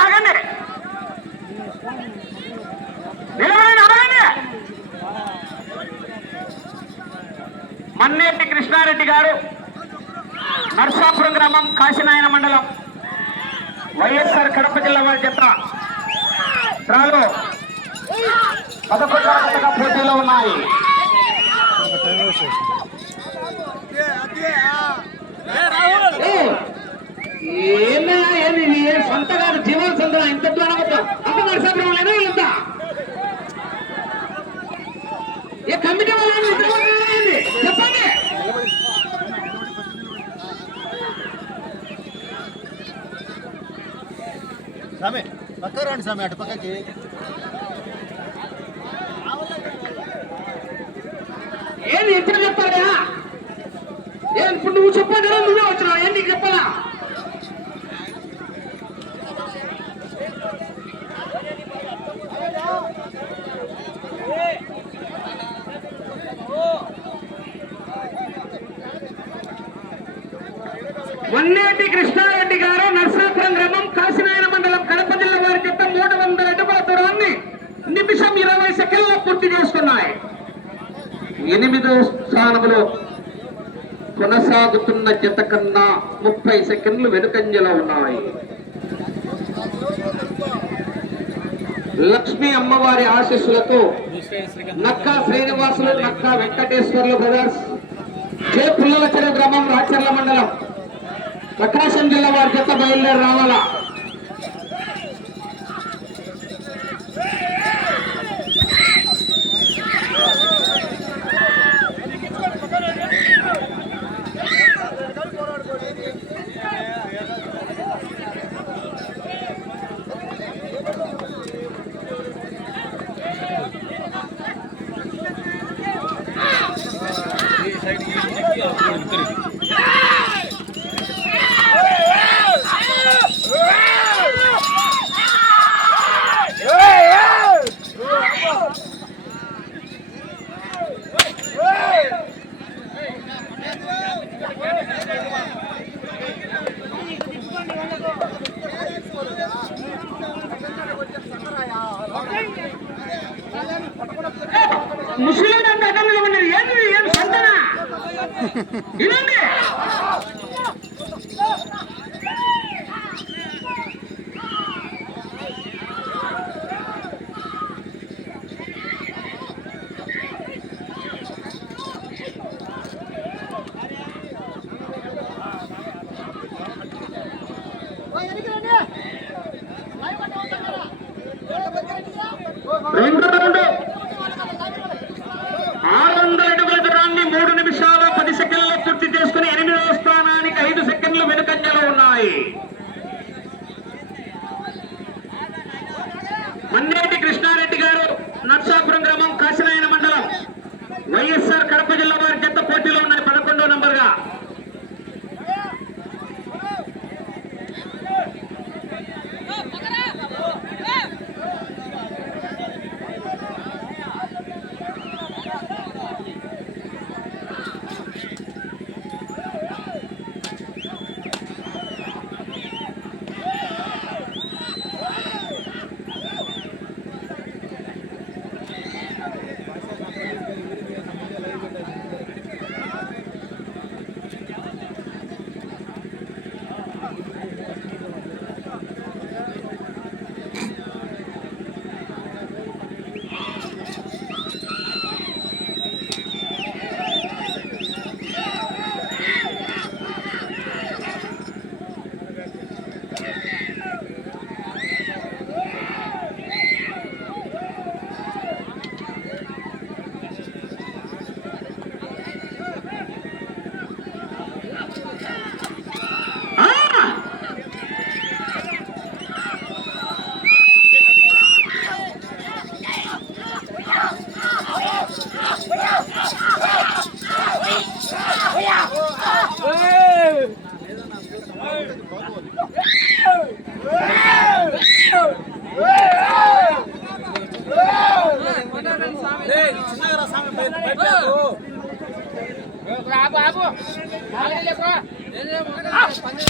ఆగండి ఆగండి. మన్నేటి కృష్ణారెడ్డి గారు నర్సాపురం గ్రామం కాశీనాయన మండలం వైఎస్ఆర్ కడప జిల్లా వారి చెత్త త్రాలు పదకొండవ జతగా పోటీలో ఉన్నాయి. స్వామి పక్క రండి స్వామి అటు పక్కకి. ఏంది ఎప్పుడు చెప్పాలా ఏం ఇప్పుడు నువ్వు చెప్పాలి కదా నువ్వే వచ్చినావు. ఏం నీకు చెప్పాలా? వన్నేటి కృష్ణారెడ్డి గారు నర్సాపురం గ్రామం కాశీనాయన మండలం కడప జిల్లా వారి చెత్త మూడు వందల అడుగుల దూరాన్ని నిమిషం ఇరవై సెకండ్లో పూర్తి ఎనిమిదో స్థానంలో కొనసాగుతున్న జత కన్నా ముప్పై సెకండ్లు వెనుకంజలో ఉన్నాయి. లక్ష్మీ అమ్మవారి ఆశీస్సులతో నక్కా శ్రీనివాసులు నక్కా వెంకటేశ్వర్లు బ్రదర్స్ జే పుల్లలచెర గ్రామం రాచర్ల మండలం. ప్రకాశం జిల్లా వారి జత బయలుదేరి రావాలా?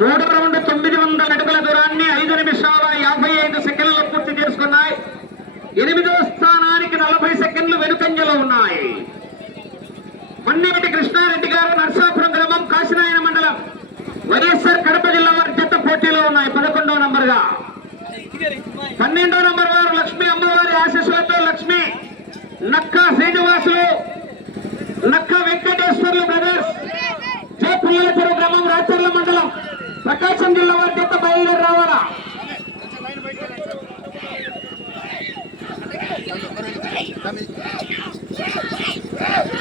మూడు రౌండ్ తొమ్మిది వందల అడుగుల దూరాన్ని ఐదు నిమిషాల యాభై ఐదు సెకండ్లు పూర్తి చేసుకున్నాయి. ఎనిమిదో స్థానానికి నలభై సెకండ్లు వెనుకంజలో ఉన్నాయి. మన్నేటి కృష్ణారెడ్డి గారు నర్సాపురం గ్రామం కాశీనాయన మండలం వైఎస్ఆర్ కడప జిల్లా వారి జత పోటీలో ఉన్నాయి పదకొండవ నంబర్గా పన్నెండో నంబర్ వారు లక్ష్మీ అమ్మవారి ఆశీస్సులతో లక్ష్మి నక్క శ్రీనివాసులు నక్క వెంకటేశ్వర్లు బ్రదర్స్. జయపుల్లపురం గ్రామం రాచర్ల మండలం ప్రకాశం జిల్లా వారి జత బయలుదేరి రావాలా? వినండి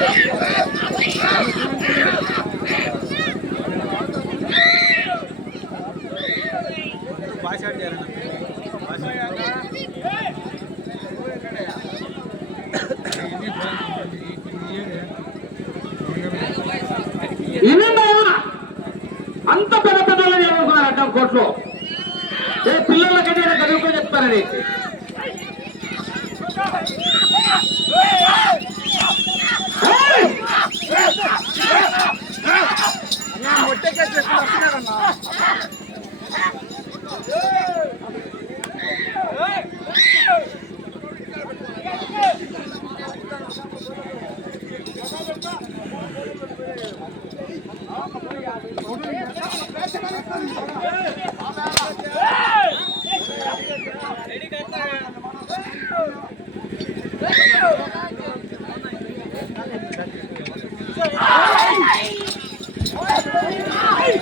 చదువుకో చెప్తారని ఏయ్! ఏయ్!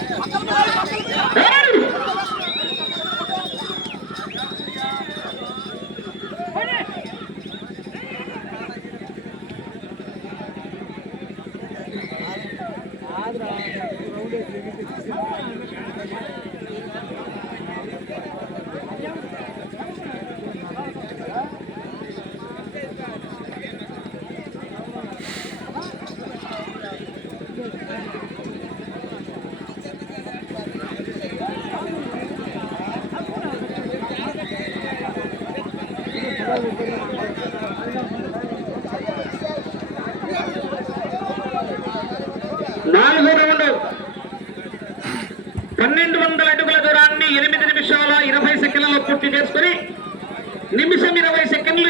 నాలుగో రౌండ్ పన్నెండు వందల అడుగుల దూరాన్ని ఎనిమిది నిమిషాల ఇరవై సెకండ్లలో పూర్తి చేసుకుని నిమిషం ఇరవై సెకండ్లు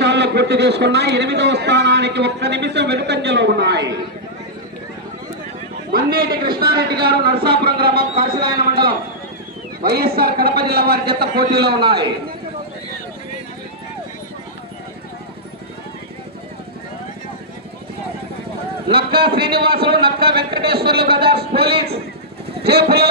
నిమిషాల్లో పూర్తి చేసుకున్నాయి. ఎనిమిదవ స్థానానికి ఒక్క నిమిషం వెనుకంజలో ఉన్నాయి. మన్నేటి కృష్ణారెడ్డి గారు నరసాపురం గ్రామం కాశీనాయన మండలం. వైఎస్ఆర్ కడప జిల్లా వారి జత పోటీలో ఉన్నాయి. Nakka Srinivasulu Nakka Venkateswarlu brothers police. జేపులో